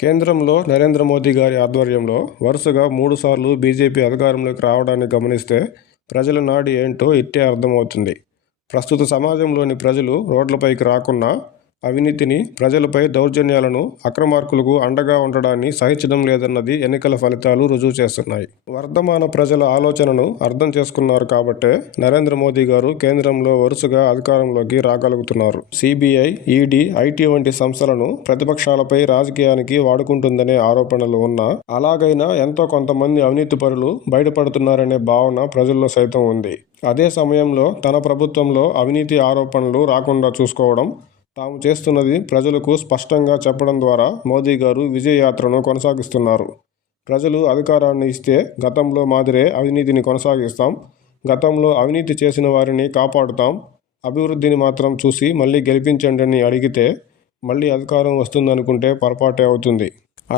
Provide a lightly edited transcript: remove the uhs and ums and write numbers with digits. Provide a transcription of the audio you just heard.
కేంద్రంలో నరేంద్ర మోదీ గారి ఆధ్వర్యంలో వరుసగా 3 సార్లు బీజేపీ అధికారంలోకి రావడాన్ని గమనిస్తే ప్రజల నాడి ఏంటో ఇట్టే అర్థమవుతుంది. ప్రస్తుత సమాజంలోని ప్రజలు రోడ్లపైకి రాకున్నా అవినీతిని, ప్రజలపై దౌర్జన్యాలను, అక్రమార్కులకు అండగా ఉండడాన్ని సహించడం లేదన్నది ఎన్నికల ఫలితాలు రుజువు చేస్తున్నాయి. వర్ధమాన ప్రజల ఆలోచనను అర్థం చేసుకున్నారు కాబట్టే నరేంద్ర మోదీ గారు కేంద్రంలో వరుసగా అధికారంలోకి రాగలుగుతున్నారు. సిబిఐ, ఈడీ, ఐటీ వంటి సంస్థలను ప్రతిపక్షాలపై రాజకీయానికి వాడుకుంటుందనే ఆరోపణలు ఉన్నా అలాగైనా ఎంతో కొంతమంది అవినీతిపరులు బయటపడుతున్నారనే భావన ప్రజల్లో సైతం ఉంది. అదే సమయంలో తన ప్రభుత్వంలో అవినీతి ఆరోపణలు రాకుండా చూసుకోవడం, తాము చేస్తున్నది ప్రజలకు స్పష్టంగా చెప్పడం ద్వారా మోదీ గారు విజయయాత్రను కొనసాగిస్తున్నారు. ప్రజలు అధికారాన్ని ఇస్తే గతంలో మాదిరే అవినీతిని కొనసాగిస్తాం, గతంలో అవినీతి చేసిన వారిని కాపాడుతాం, అభివృద్ధిని మాత్రం చూసి మళ్ళీ గెలిపించండి అని అడిగితే మళ్ళీ అధికారం వస్తుందనుకుంటే పొరపాటే అవుతుంది.